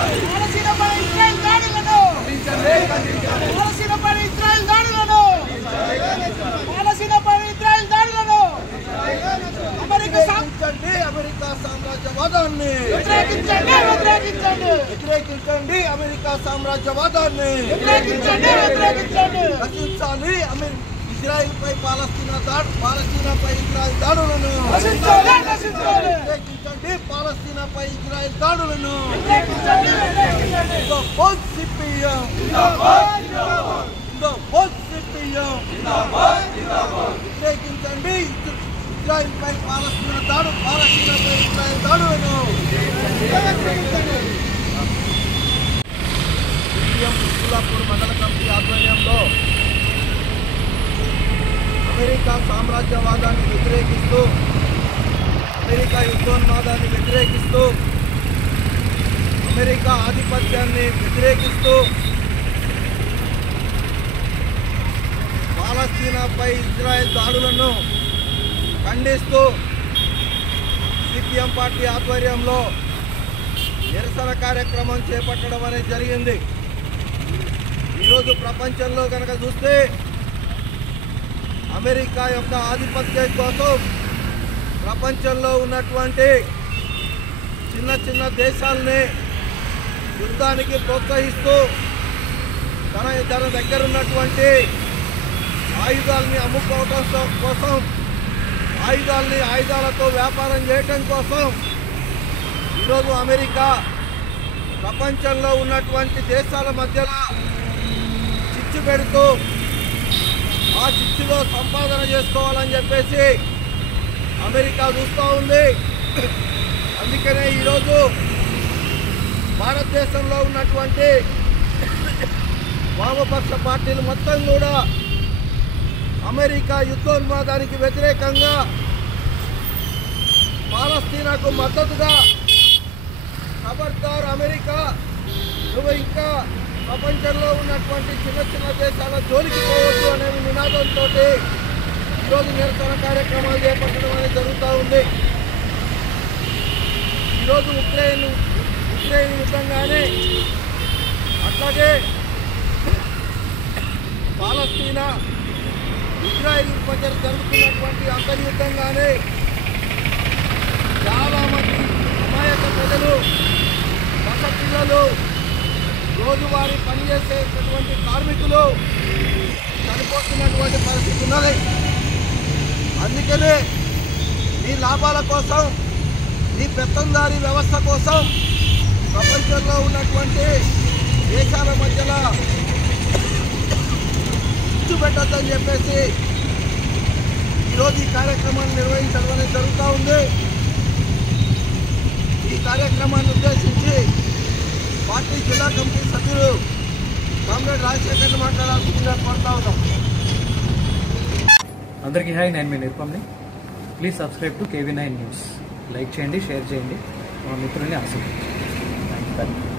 పాలస్తీనాపై Israel దాడులను పాలస్తీనాపై Israel దాడులను పాలస్తీనాపై Israel దాడులను అమెరికా సామ్రాజ్యవాదాన్ని వ్యతిరేకించండి అమెరికా సామ్రాజ్యవాదాన్ని రక్షించాలి ఇజ్రాయెల్ పై పాలస్తీనాపై ఇజ్రాయెల్ దాడులను వ్యతిరేకించండి పాలస్తీనాపై ఇజ్రాయెల్ దాడులను వ్యతిరేకించండి ఇజ్రాయెల్ పై పాలస్తీనాపై ఇజ్రాయెల్ దాడులను ఉస్లాపూర్ మండల కమిటీ ఆధ్వర్యంలో అమెరికా సామ్రాజ్యవాదాన్ని వ్యతిరేకిస్తూ అమెరికా యుద్ధోన్మాదాన్ని వ్యతిరేకిస్తూ అమెరికా ఆధిపత్యాన్ని వ్యతిరేకిస్తూ పాలస్తీనాపై ఇజ్రాయెల్ దాడులను ఖండిస్తూ సిపిఎం పార్టీ ఆధ్వర్యంలో నిరసన కార్యక్రమం చేపట్టడం అనేది జరిగింది. ఈరోజు ప్రపంచంలో కనుక చూస్తే అమెరికా యొక్క ఆధిపత్యం కోసం ప్రపంచంలో ఉన్నటువంటి చిన్న చిన్న దేశాలని యుద్ధానికి ప్రోత్సహిస్తూ తన దగ్గర ఉన్నటువంటి ఆయుధాలని అమ్ముకోవడం కోసం ఆయుధాలతో వ్యాపారం చేయటం కోసం ఈరోజు అమెరికా ప్రపంచంలో ఉన్నటువంటి దేశాల మధ్యలో చిచ్చు పెడుతూ ఆ చిచ్చులో సంపాదన చేసుకోవాలని చెప్పేసి అమెరికా చూస్తూ ఉంది. అందుకనే ఈరోజు భారతదేశంలో ఉన్నటువంటి వామపక్ష పార్టీలు మొత్తం కూడా అమెరికా యుద్ధోన్మాదానికి వ్యతిరేకంగా పాలస్తీనాకు మద్దతుగా ఖబర్దార్ అమెరికా నువ్వు ఇంకా ప్రపంచంలో ఉన్నటువంటి చిన్న చిన్న దేశాల జోలికి పోవద్దు అనే నినాదంతో ఈరోజు నిరసన కార్యక్రమాలు చేపట్టడం అనేది జరుగుతూ ఉంది. ఈరోజు ఉక్రెయిన్ యుద్ధంగానే అట్లాగే పాలస్తీనా ఇజ్రాయెల్ మధ్య జరుగుతున్నటువంటి అంతర్యుద్ధంగానే చాలామంది అమాయక ప్రజలు పసిపిల్లలు రోజువారీ పనిచేసేటటువంటి కార్మికులు చనిపోతున్నటువంటి పరిస్థితి ఉన్నది. అందుకనే నీ లాభాల కోసం నీ పెత్తందారీ వ్యవస్థ కోసం ప్రపంచంలో ఉన్నటువంటి దేశాల మధ్యలో చిచ్చు పెట్టద్దని చెప్పేసి ఈరోజు ఈ కార్యక్రమాన్ని నిర్వహించడం అనేది జరుగుతూ ఉంది. ఈ కార్యక్రమాన్ని ఉద్దేశించి పార్టీ జిల్లా కమిటీ సభ్యులు కామ్రేడ్ రాజశేఖర్ని మాట్లాడాల్సిందిగా కోరుతా ఉన్నాం. అందరికీ హాయ్, నేను మీ నిరుపమ్ని. Please subscribe to KV9 news. Like చేయండి, షేర్ చేయండి, మా మిత్రుల్ని ఆశించండి. Thank you.